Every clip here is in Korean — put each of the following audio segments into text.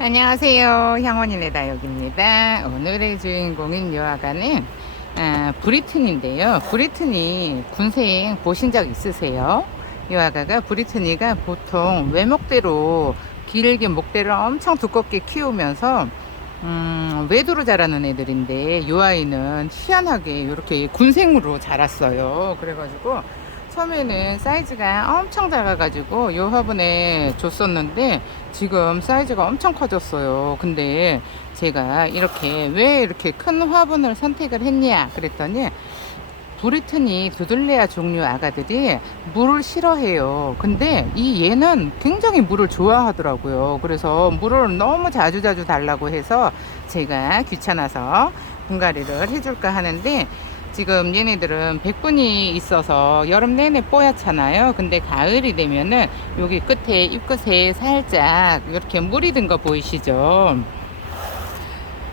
안녕하세요. 향원이네 다육입니다. 오늘의 주인공인 요 아가는 브리튼인데요. 브리튼이 군생 보신 적 있으세요? 요 아가가 브리튼이가 보통 외목대로 길게 목대를 엄청 두껍게 키우면서 외도로 자라는 애들인데 요 아이는 희한하게 이렇게 군생으로 자랐어요. 그래가지고 처음에는 사이즈가 엄청 작아가지고 요 화분에 줬었는데 지금 사이즈가 엄청 커졌어요. 근데 제가 왜 이렇게 큰 화분을 선택을 했냐 그랬더니 브리트니 두들레아 종류 아가들이 물을 싫어해요. 근데 이 얘는 굉장히 물을 좋아하더라고요. 그래서 물을 너무 자주자주 달라고 해서 제가 귀찮아서 분갈이를 해줄까 하는데 지금 얘네들은 백분이 있어서 여름 내내 뽀얗잖아요. 근데 가을이 되면은 여기 끝에 잎끝에 살짝 이렇게 물이 든 거 보이시죠?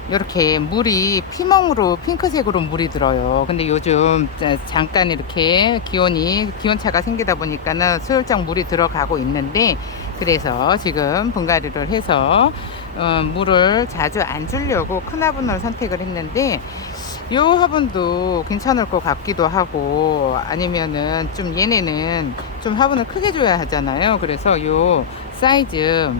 이렇게 물이 피멍으로 핑크색으로 물이 들어요. 근데 요즘 잠깐 이렇게 기온차가 생기다 보니까는 슬쩍 물이 들어가고 있는데 그래서 지금 분갈이를 해서 물을 자주 안 주려고 큰 화분을 선택을 했는데 요 화분도 괜찮을 것 같기도 하고 아니면은 좀 얘네는 좀 화분을 크게 줘야 하잖아요. 그래서 요 사이즈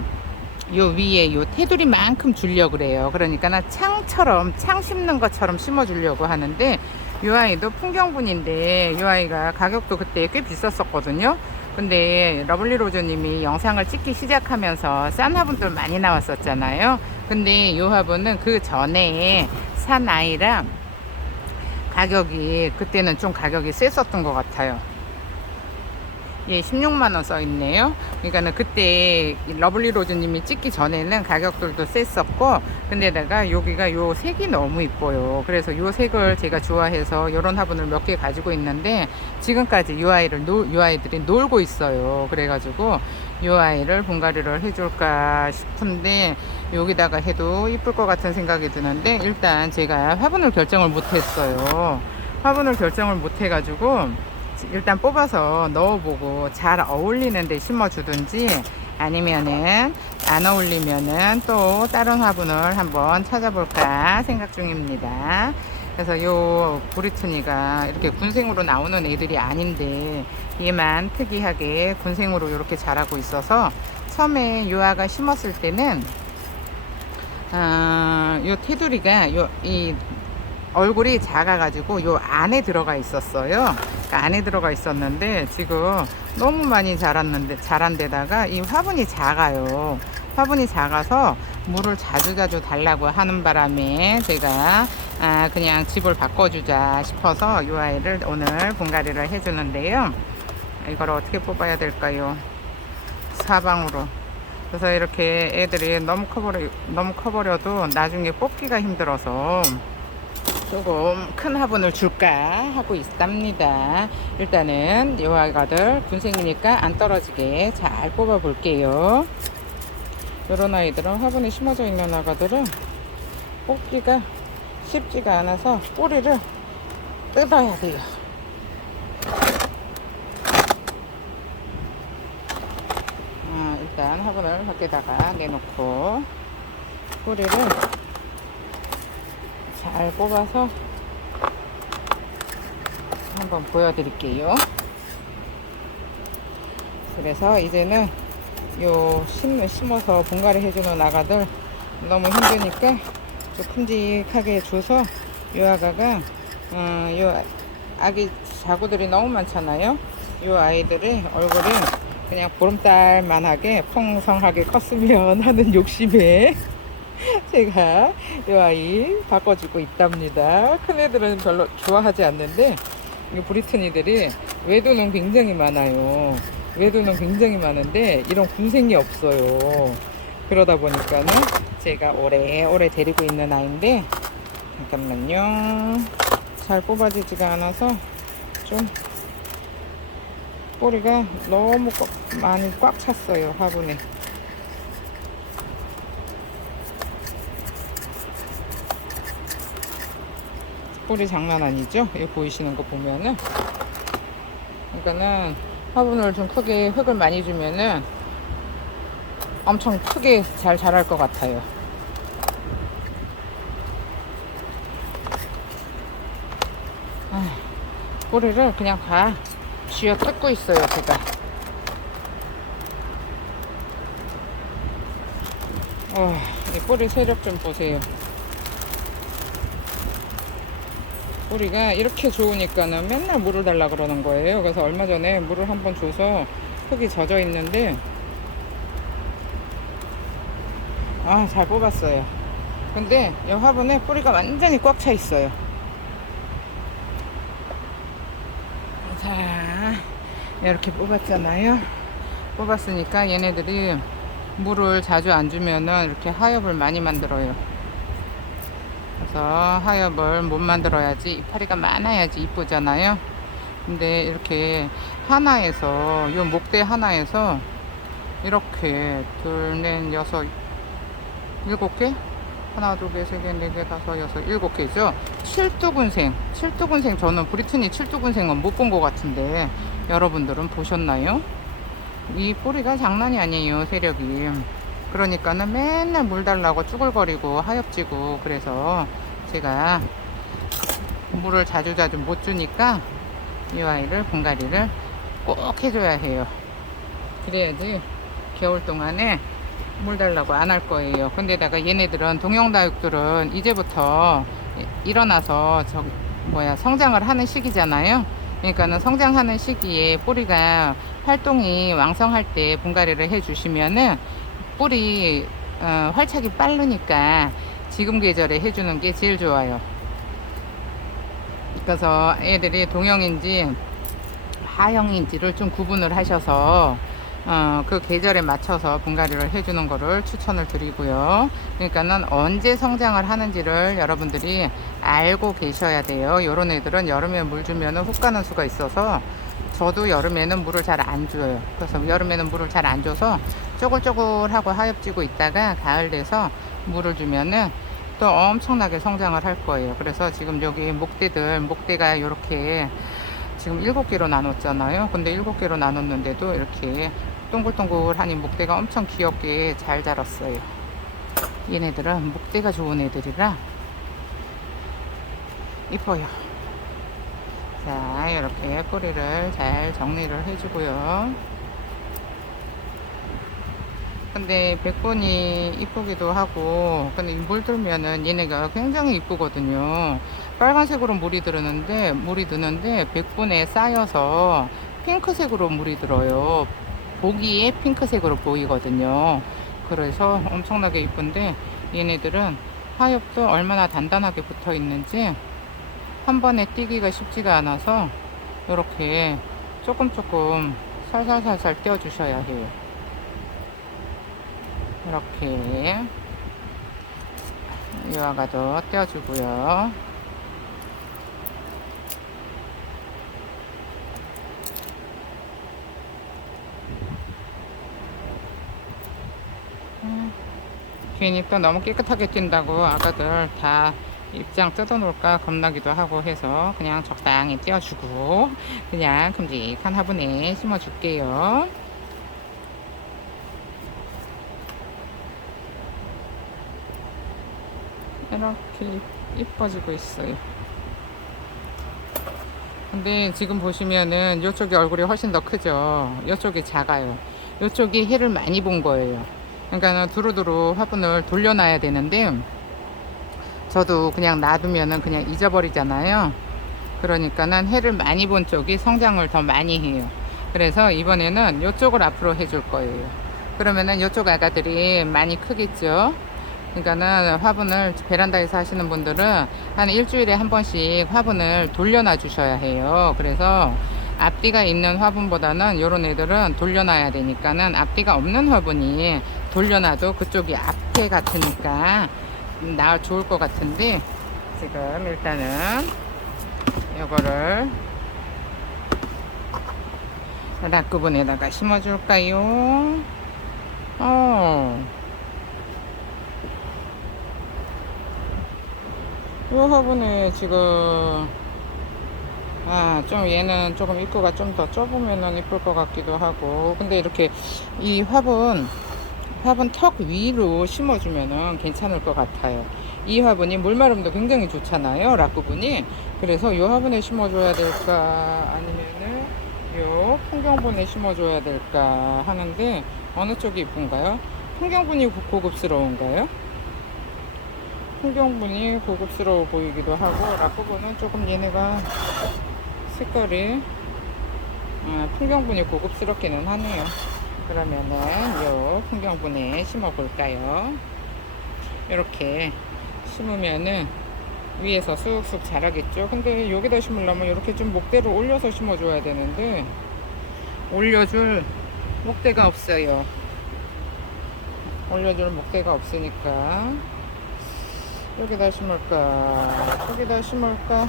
요 위에 요 테두리만큼 주려고 그래요. 그러니까 창 심는 것처럼 심어 주려고 하는데 요 아이도 풍경분인데 요 아이가 가격도 그때 꽤 비쌌었거든요. 근데 러블리로즈님이 영상을 찍기 시작하면서 싼 화분들 많이 나왔었잖아요. 근데 요 화분은 그 전에 산 아이랑 가격이 그때는 좀 가격이 셌었던 것 같아요. 예, 16만원 써 있네요. 그러니까는 그때 러블리 로즈님이 찍기 전에는 가격들도 셌었고, 근데 내가 여기가 요 색이 너무 이뻐요. 그래서 요 색을 제가 좋아해서 요런 화분을 몇 개 가지고 있는데, 지금까지 요 아이들이 놀고 있어요. 그래가지고 요 아이를 분갈이를 해줄까 싶은데, 여기다가 해도 이쁠 것 같은 생각이 드는데, 일단 제가 화분을 결정을 못했어요. 화분을 결정을 못해가지고, 일단 뽑아서 넣어보고 잘 어울리는 데 심어주든지 아니면은 안 어울리면은 또 다른 화분을 한번 찾아볼까 생각 중입니다. 그래서 요 브리트니가 이렇게 군생으로 나오는 애들이 아닌데 얘만 특이하게 군생으로 이렇게 자라고 있어서 처음에 요 아가 심었을 때는 요 테두리가 이 얼굴이 작아가지고 요 안에 들어가 있었어요. 그러니까 안에 들어가 있었는데 지금 너무 많이 자란 데다가 이 화분이 작아요. 화분이 작아서 물을 자주자주 달라고 하는 바람에 제가 그냥 집을 바꿔주자 싶어서 요 아이를 오늘 분갈이를 해주는데요. 이걸 어떻게 뽑아야 될까요? 사방으로. 그래서 이렇게 애들이 너무 커버려도 나중에 뽑기가 힘들어서 조금 큰 화분을 줄까 하고 있답니다. 일단은 이 아가들 군생이니까 안 떨어지게 잘 뽑아 볼게요. 이런 아이들은 화분에 심어져 있는 아가들은 뽑기가 쉽지가 않아서 뿌리를 뜯어야 돼요. 일단 화분을 밖에다가 내놓고 뿌리를 잘 뽑아서 한번 보여드릴게요. 그래서 이제는 요 심어서 분갈이 해주는 아가들 너무 힘드니까 좀 큼직하게 줘서 요 아가가 요 아기 자구들이 너무 많잖아요. 요 아이들의 얼굴이 그냥 보름달만하게 풍성하게 컸으면 하는 욕심에 제가 이 아이 바꿔주고 있답니다. 큰 애들은 별로 좋아하지 않는데 이 브리트니들이 외도는 굉장히 많아요. 외도는 굉장히 많은데 이런 군생이 없어요. 그러다 보니까는 제가 오래오래 데리고 있는 아이인데 잠깐만요. 잘 뽑아지지가 않아서 좀 뿌리가 너무 많이 꽉 찼어요. 화분에. 뿌리 장난 아니죠? 여기 보이시는 거 보면은. 그러니까는 화분을 좀 크게 흙을 많이 주면은 엄청 크게 잘 자랄 것 같아요. 뿌리를 그냥 다 쥐어 뜯고 있어요, 제가. 이 뿌리 세력 좀 보세요. 뿌리가 이렇게 좋으니까는 맨날 물을 달라 그러는 거예요. 그래서 얼마 전에 물을 한번 줘서 흙이 젖어 있는데, 잘 뽑았어요. 근데 이 화분에 뿌리가 완전히 꽉 차 있어요. 자, 이렇게 뽑았잖아요. 뽑았으니까 얘네들이 물을 자주 안 주면은 이렇게 하엽을 많이 만들어요. 그래서 하엽을 못 만들어야지, 이파리가 많아야지 이쁘잖아요. 근데 이렇게 하나에서, 요 목대 하나에서 이렇게 둘, 넷, 여섯, 일곱 개? 하나, 둘, 셋, 세 개, 네 개, 다섯, 여섯, 일곱 개죠. 칠두근생. 저는 브리트니 칠두근생은 못 본 것 같은데 여러분들은 보셨나요? 이 뿌리가 장난이 아니에요, 세력이. 그러니까는 맨날 물 달라고 쭈글거리고 하엽지고, 그래서 제가 물을 자주자주 못 주니까 이 아이를 분갈이를 꼭 해줘야 해요. 그래야지 겨울 동안에 물 달라고 안 할 거예요. 근데다가 얘네들은, 동영다육들은 이제부터 일어나서 성장을 하는 시기잖아요. 그러니까는 성장하는 시기에 뿌리가 활동이 왕성할 때 분갈이를 해주시면은 뿌리 활착이 빠르니까 지금 계절에 해주는 게 제일 좋아요. 그래서 애들이 동형인지 하형인지를 좀 구분을 하셔서 그 계절에 맞춰서 분갈이를 해주는 거를 추천을 드리고요. 그러니까는 언제 성장을 하는지를 여러분들이 알고 계셔야 돼요. 요런 애들은 여름에 물 주면 훅 가는 수가 있어서, 저도 여름에는 물을 잘 안 줘요. 그래서 여름에는 물을 잘 안 줘서 쪼글쪼글하고 하엽지고 있다가 가을 돼서 물을 주면은 또 엄청나게 성장을 할 거예요. 그래서 지금 여기 목대가 이렇게 지금 7개로 나눴잖아요. 근데 7개로 나눴는데도 이렇게 동글동글하니 목대가 엄청 귀엽게 잘 자랐어요. 얘네들은 목대가 좋은 애들이라 이뻐요. 자, 이렇게 뿌리를 잘 정리를 해주고요. 근데 백본이 이쁘기도 하고, 근데 물 들면은 얘네가 굉장히 이쁘거든요. 빨간색으로 물이 드는데 백본에 쌓여서 핑크색으로 물이 들어요. 보기에 핑크색으로 보이거든요. 그래서 엄청나게 이쁜데, 얘네들은 하엽도 얼마나 단단하게 붙어 있는지 한 번에 띄기가 쉽지가 않아서 이렇게 조금 살살살살 떼어 주셔야 해요. 이렇게 이와가도 떼어주고요. 괜히 또 너무 깨끗하게 뛴다고 아가들 다 입장 뜯어놓을까 겁나기도 하고 해서 그냥 적당히 떼어주고 그냥 큼직한 화분에 심어줄게요. 이렇게 이뻐지고 있어요. 근데 지금 보시면은 이쪽이 얼굴이 훨씬 더 크죠. 이쪽이 작아요. 이쪽이 해를 많이 본 거예요. 그러니까 두루두루 화분을 돌려놔야 되는데 저도 그냥 놔두면은 그냥 잊어버리잖아요. 그러니까는 해를 많이 본 쪽이 성장을 더 많이 해요. 그래서 이번에는 이쪽을 앞으로 해줄 거예요. 그러면은 이쪽 아가들이 많이 크겠죠. 그러니까는 화분을 베란다에서 하시는 분들은 한 일주일에 한 번씩 화분을 돌려놔 주셔야 해요. 그래서 앞뒤가 있는 화분보다는 요런 애들은 돌려놔야 되니까는 앞뒤가 없는 화분이 돌려놔도 그쪽이 앞에 같으니까 좋을 것 같은데, 지금 일단은 요거를 락구분에다가 심어줄까요? 이 화분에 지금 좀 얘는 조금 입구가 좀 더 좁으면은 이쁠 것 같기도 하고, 근데 이렇게 이 화분 화분 턱 위로 심어주면은 괜찮을 것 같아요. 이 화분이 물마름도 굉장히 좋잖아요, 락구분이. 그래서 이 화분에 심어줘야 될까 아니면은 요 풍경분에 심어줘야 될까 하는데 어느 쪽이 이쁜가요? 풍경분이 고급스러운가요? 풍경분이 고급스러워 보이기도 하고 락구분은 조금 얘네가 색깔이 풍경분이 고급스럽기는 하네요. 그러면은 요 풍경분에 심어 볼까요? 이렇게 심으면은 위에서 쑥쑥 자라겠죠. 근데 여기다 심으려면 이렇게 좀 목대를 올려서 심어줘야 되는데 올려줄 목대가 없어요. 올려줄 목대가 없으니까 여기다 심을까 저기다 심을까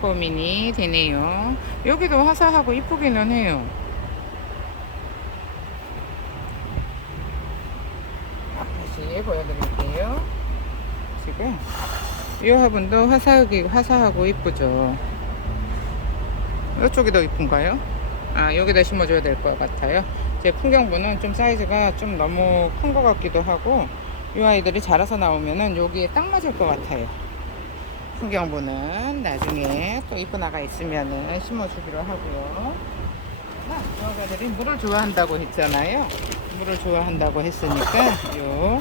고민이 되네요. 여기도 화사하고 이쁘기는 해요. 다시 보여드릴게요. 지금 이 화분도 화사하고 이쁘죠. 이쪽이 더 이쁜가요? 여기다 심어줘야 될 것 같아요. 제 풍경분은 좀 사이즈가 좀 너무 큰 것 같기도 하고 이 아이들이 자라서 나오면은 여기에 딱 맞을 것 같아요. 풍경분은 나중에 또 이쁜 아가 있으면은 심어주기로 하고요. 이 아가들이 물을 좋아한다고 했잖아요. 물을 좋아한다고 했으니까 요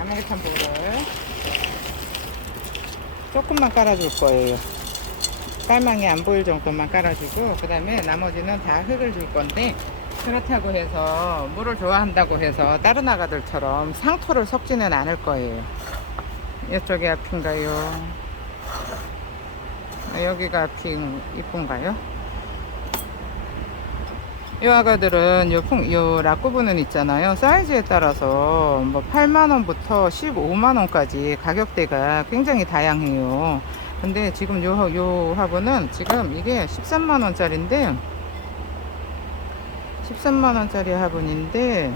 아메리칸 볼을 조금만 깔아줄 거예요. 깔망이 안 보일 정도만 깔아주고 그 다음에 나머지는 다 흙을 줄 건데 그렇다고 해서 물을 좋아한다고 해서 다른 아가들처럼 상토를 섞지는 않을 거예요. 이쪽이 앞인가요? 여기가 앞인 이쁜가요? 이 아가들은 요 락구분은 있잖아요. 사이즈에 따라서 뭐 8만원부터 15만원까지 가격대가 굉장히 다양해요. 근데 지금 요 화분은 지금 이게 13만원짜리인데 13만원짜리 화분인데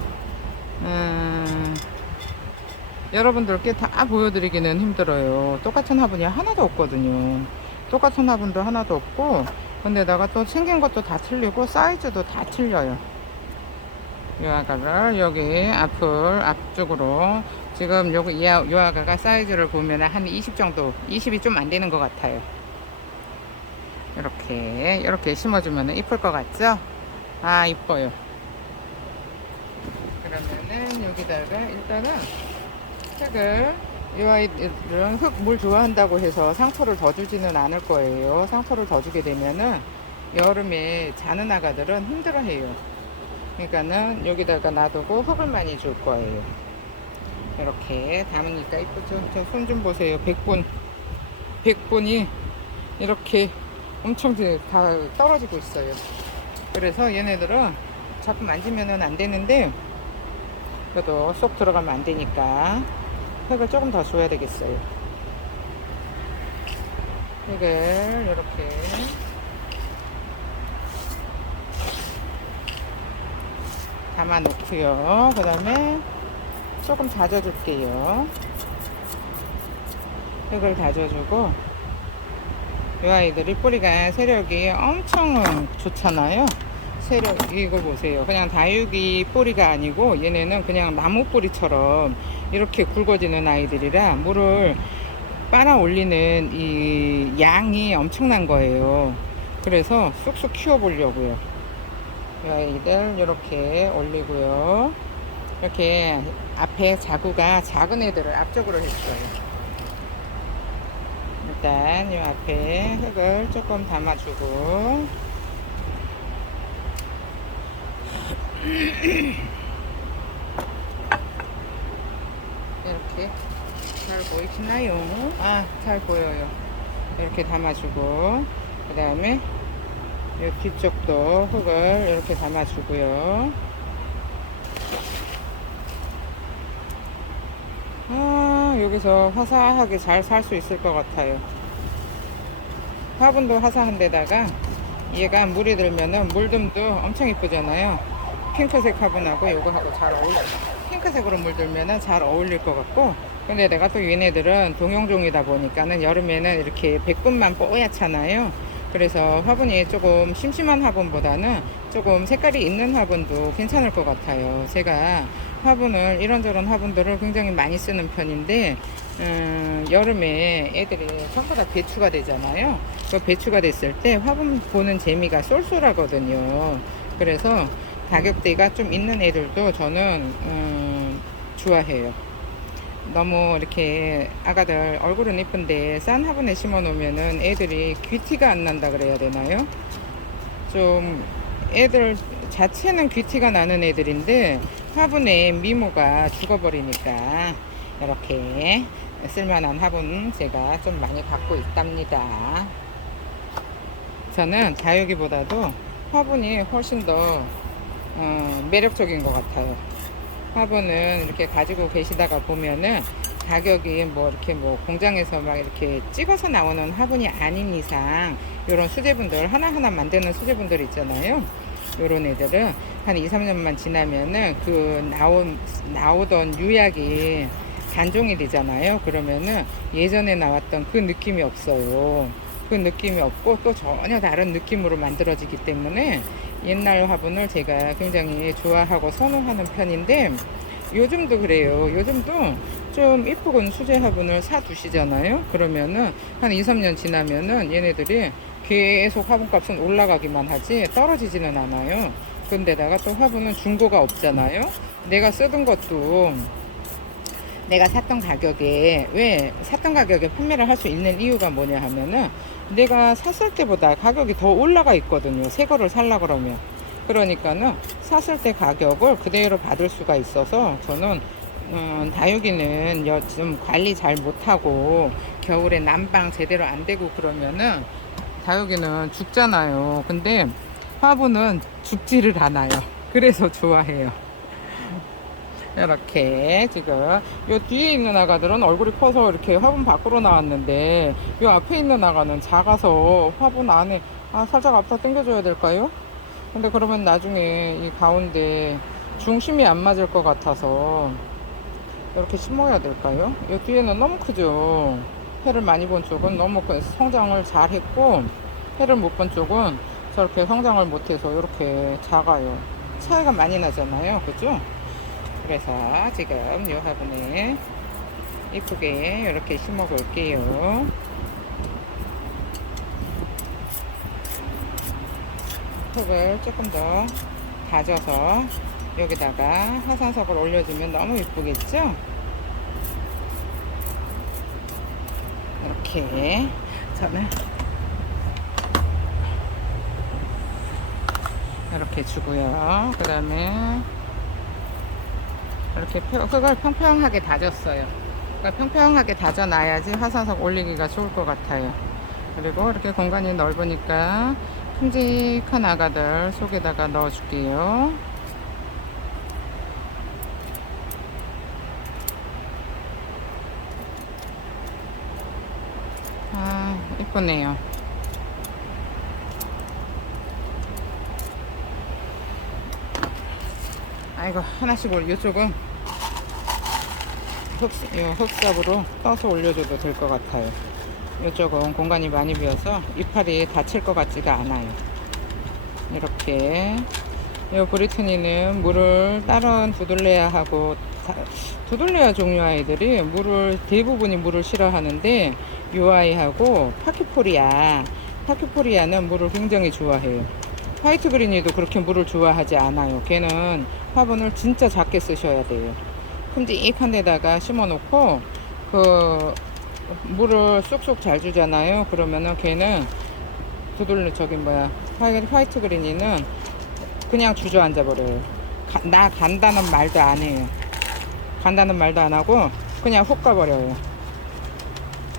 여러분들께 다 보여드리기는 힘들어요. 똑같은 화분이 하나도 없거든요. 똑같은 화분도 하나도 없고 근데다가 또 생긴 것도 다 틀리고 사이즈도 다 틀려요. 이 아가를 여기 앞쪽으로 지금 이 아가가 사이즈를 보면 한 20 정도 20이 좀 안 되는 것 같아요. 이렇게 심어주면 이쁠 것 같죠? 이뻐요. 그러면은 여기다가 일단은 흙을 이 아이들은 물 좋아한다고 해서 상토를 더 주지는 않을 거예요. 상토를 더 주게 되면은 여름에 자는 아가들은 힘들어 해요. 그러니까는 여기다가 놔두고 흙을 많이 줄 거예요. 이렇게 담으니까 이쁘죠? 저 손 좀 보세요. 백분이 이렇게 엄청 다 떨어지고 있어요. 그래서 얘네들은 자꾸 만지면은 안 되는데 그래도 쏙 들어가면 안 되니까 흙을 조금 더 줘야 되겠어요. 흙을 이렇게 담아 놓고요. 그 다음에 조금 다져줄게요. 흙을 다져주고 이 아이들이 뿌리가 세력이 엄청 좋잖아요. 세력 이거 보세요. 그냥 다육이 뿌리가 아니고 얘네는 그냥 나무 뿌리처럼 이렇게 굵어지는 아이들이라 물을 빨아 올리는 이 양이 엄청난 거예요. 그래서 쑥쑥 키워 보려고요. 이 아이들 이렇게 올리고요. 이렇게 앞에 자구가 작은 애들을 앞쪽으로 했어요. 일단 이 앞에 흙을 조금 담아주고 이렇게 잘 보이시나요? 잘 보여요. 이렇게 담아주고 그 다음에 이 뒤쪽도 흙을 이렇게 담아주고요. 여기서 화사하게 잘 살 수 있을 것 같아요. 화분도 화사한 데다가 얘가 물이 들면은 물듬도 엄청 이쁘잖아요. 핑크색 화분하고 이거하고 잘 어울려요. 핑크색으로 물들면은 잘 어울릴 것 같고 근데 내가 또 얘네들은 동용종이다 보니까는 여름에는 이렇게 백분만 뽀얗잖아요. 그래서 화분이 조금 심심한 화분보다는 조금 색깔이 있는 화분도 괜찮을 것 같아요. 제가 화분을 이런저런 화분들을 굉장히 많이 쓰는 편인데 여름에 애들이 전부 다 배추가 되잖아요. 그 배추가 됐을 때 화분 보는 재미가 쏠쏠하거든요. 그래서 가격대가 좀 있는 애들도 저는 좋아해요. 너무 이렇게 아가들 얼굴은 이쁜데 싼 화분에 심어 놓으면은 애들이 귀티가 안 난다 그래야 되나요? 좀 애들 자체는 귀티가 나는 애들인데 화분에 미모가 죽어버리니까 이렇게 쓸만한 화분 제가 좀 많이 갖고 있답니다. 저는 다육이보다도 화분이 훨씬 더 매력적인 것 같아요. 화분은 이렇게 가지고 계시다가 보면은 가격이 뭐 이렇게 뭐 공장에서 막 이렇게 찍어서 나오는 화분이 아닌 이상 이런 수제분들 하나하나 만드는 수제분들 있잖아요. 요런 애들은 한 2, 3년만 지나면은 그 나오던 유약이 단종이 되잖아요. 그러면은 예전에 나왔던 그 느낌이 없어요. 그 느낌이 없고 또 전혀 다른 느낌으로 만들어지기 때문에 옛날 화분을 제가 굉장히 좋아하고 선호하는 편인데 요즘도 그래요. 요즘도 좀 이쁘군 수제 화분을 사 두시잖아요. 그러면은 한 2, 3년 지나면은 얘네들이 계속 화분값은 올라가기만 하지 떨어지지는 않아요. 근데다가 또 화분은 중고가 없잖아요. 내가 쓰던 것도 내가 샀던 가격에 왜 샀던 가격에 판매를 할 수 있는 이유가 뭐냐 하면은 내가 샀을 때보다 가격이 더 올라가 있거든요. 새 거를 살라 그러면. 그러니까는 샀을 때 가격을 그대로 받을 수가 있어서 저는 다육이는 좀 관리 잘 못하고 겨울에 난방 제대로 안 되고 그러면은 다육이는 죽잖아요. 근데 화분은 죽지를 않아요. 그래서 좋아해요. 이렇게 지금 요 뒤에 있는 아가들은 얼굴이 커서 이렇게 화분 밖으로 나왔는데 요 앞에 있는 아가는 작아서 화분 안에 살짝 앞으로 당겨줘야 될까요? 근데 그러면 나중에 이 가운데 중심이 안 맞을 것 같아서 이렇게 심어야 될까요? 요 뒤에는 너무 크죠. 해를 많이 본 쪽은 너무 성장을 잘 했고 해를 못 본 쪽은 저렇게 성장을 못해서 이렇게 작아요. 차이가 많이 나잖아요. 그죠? 그래서 지금 이 화분에 이쁘게 이렇게 심어 볼게요. 흙을 조금 더 다져서 여기다가 화산석을 올려주면 너무 이쁘겠죠? 이렇게 저는 이렇게 주고요. 그 다음에 이렇게 흙을 평평하게 다졌어요. 그러니까 평평하게 다져놔야지 화산석 올리기가 좋을 것 같아요. 그리고 이렇게 공간이 넓으니까 큼직한 아가들 속에다가 넣어줄게요. 이쁘네요. 아이고 하나씩 이쪽은 흙삽으로 떠서 올려줘도 될 것 같아요. 이쪽은 공간이 많이 비어서 이파리 다칠 것 같지가 않아요. 이렇게 이 브리트니는 물을 다른 두들레아하고 두들레아 종류 아이들이 대부분이 물을 싫어하는데 이 아이하고 파키포리아는 물을 굉장히 좋아해요. 화이트 그린이도 그렇게 물을 좋아하지 않아요. 걔는 화분을 진짜 작게 쓰셔야 돼요. 큼직한 데다가 심어 놓고 물을 쏙쏙 잘 주잖아요. 그러면은 걔는 화이트 그린이는 그냥 주저앉아 버려요. 나 간다는 말도 안 해요. 간다는 말도 안 하고 그냥 훅 가버려요.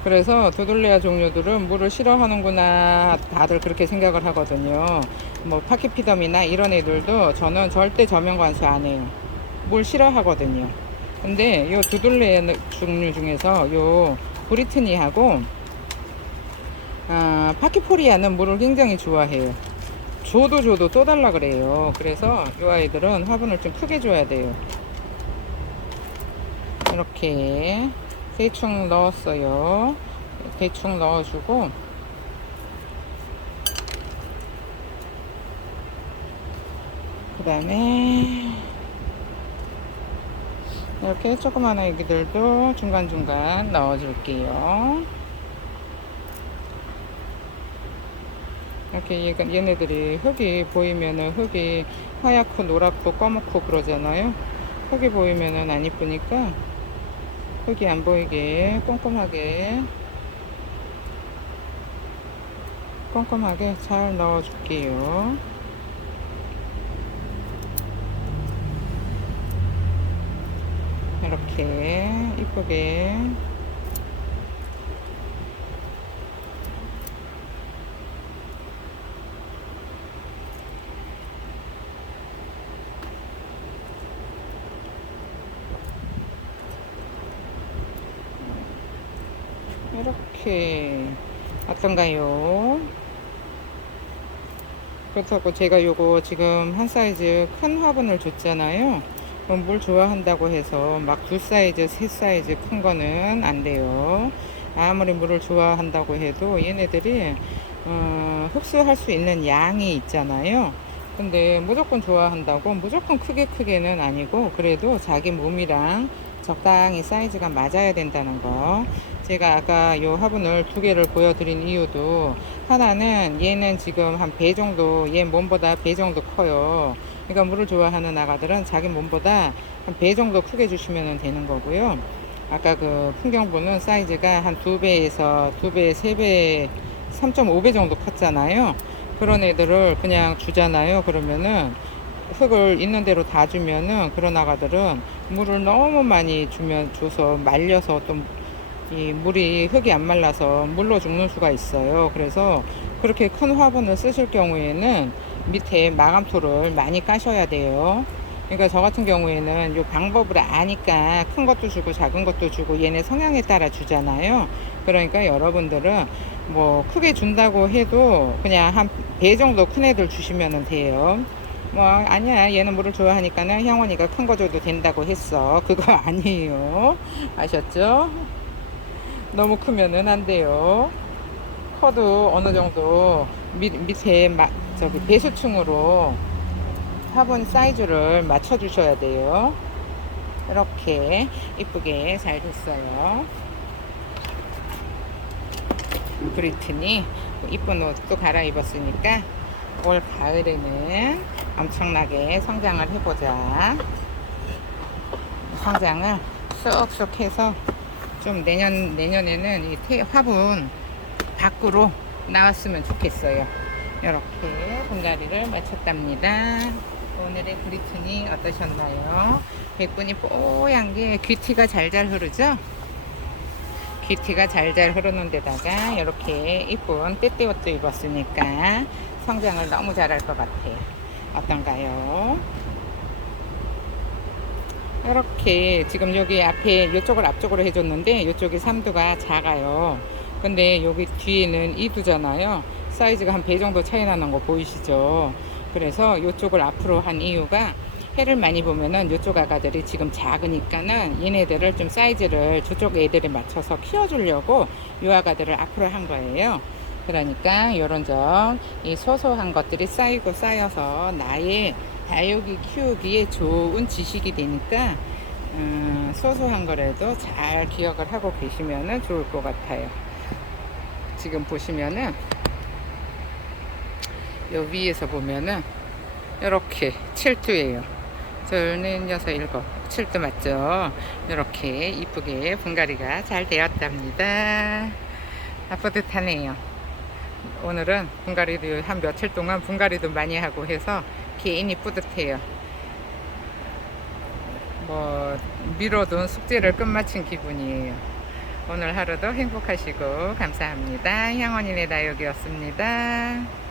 그래서 두들레아 종류들은 물을 싫어하는구나 다들 그렇게 생각을 하거든요. 뭐 파키피덤이나 이런 애들도 저는 절대 저면 관수 안 해요. 물 싫어하거든요. 근데 요 두들레아 종류 중에서 요 브리트니하고 파키포리아는 물을 굉장히 좋아해요. 줘도 또 달라 그래요. 그래서 이 아이들은 화분을 좀 크게 줘야 돼요. 이렇게 대충 넣었어요. 대충 넣어주고 다음에 이렇게 조그마한 애기들도 중간중간 넣어줄게요. 이렇게 얘네들이 흙이 보이면은 흙이 하얗고 노랗고 검고 그러잖아요. 흙이 보이면은 안 이쁘니까 흙이 안 보이게 꼼꼼하게 잘 넣어줄게요. 이렇게 이쁘게 이렇게 어떤가요? 그렇다고 제가 요거 지금 한 사이즈 큰 화분을 줬잖아요. 그럼 물 좋아한다고 해서 막 두 사이즈, 세 사이즈 큰 거는 안 돼요. 아무리 물을 좋아한다고 해도 얘네들이 흡수할 수 있는 양이 있잖아요. 근데 무조건 좋아한다고 무조건 크게는 아니고 그래도 자기 몸이랑 적당히 사이즈가 맞아야 된다는 거. 제가 아까 요 화분을 두 개를 보여드린 이유도 하나는 얘는 지금 한 배 정도, 얘 몸보다 배 정도 커요. 그러니까 물을 좋아하는 아가들은 자기 몸보다 한 배 정도 크게 주시면 되는 거고요. 아까 그 풍경보는 사이즈가 한 2배에서 2배, 3배, 3.5배 정도 컸잖아요. 그런 애들을 그냥 주잖아요. 그러면은 흙을 있는 대로 다 주면은 그런 아가들은 물을 너무 많이 줘서 말려서 또 이 물이 흙이 안 말라서 물로 죽는 수가 있어요. 그래서 그렇게 큰 화분을 쓰실 경우에는 밑에 마감토를 많이 까셔야 돼요. 그러니까 저 같은 경우에는 이 방법을 아니까 큰 것도 주고 작은 것도 주고 얘네 성향에 따라 주잖아요. 그러니까 여러분들은 뭐 크게 준다고 해도 그냥 한 배 정도 큰 애들 주시면 돼요. 뭐 아니야 얘는 물을 좋아하니까는 형원이가 큰 거 줘도 된다고 했어. 그거 아니에요. 아셨죠? 너무 크면은 안 돼요. 커도 어느 정도 밑에 저기 배수층으로 화분 사이즈를 맞춰 주셔야 돼요. 이렇게 이쁘게 잘 됐어요. 브리튼이 이쁜 옷도 갈아입었으니까 올 가을에는 엄청나게 성장을 해보자. 성장을 쏙쏙 해서 좀 내년에는 이 화분 밖으로 나왔으면 좋겠어요. 이렇게 분갈이를 마쳤답니다. 오늘의 브리튼이 어떠셨나요? 백분이 뽀얀 게 귀티가 잘잘 흐르죠? 귀티가 잘잘 흐르는 데다가 이렇게 이쁜 떼떼옷도 입었으니까 성장을 너무 잘할 것 같아요. 어떤가요? 이렇게 지금 여기 앞에 이쪽을 앞쪽으로 해줬는데 이쪽이 3두가 작아요. 근데 여기 뒤에는 2두잖아요. 사이즈가 한 배 정도 차이 나는 거 보이시죠? 그래서 이쪽을 앞으로 한 이유가 해를 많이 보면은 이쪽 아가들이 지금 작으니까는 얘네들을 좀 사이즈를 저쪽 애들에 맞춰서 키워주려고 이 아가들을 앞으로 한 거예요. 그러니까 이런 점, 이 소소한 것들이 쌓이고 쌓여서 나의 다육이 키우기에 좋은 지식이 되니까 소소한 거라도 잘 기억을 하고 계시면 좋을 것 같아요. 지금 보시면은 요 위에서 보면은 이렇게 7두예요. 둘, 넷, 여섯, 일곱, 7두 맞죠? 이렇게 이쁘게 분갈이가 잘 되었답니다. 뿌듯하네요. 오늘은 분갈이도 한 며칠 동안 분갈이도 많이 하고 해서 괜히 뿌듯해요. 뭐 미뤄둔 숙제를 끝마친 기분이에요. 오늘 하루도 행복하시고 감사합니다. 향원이네 다육이었습니다.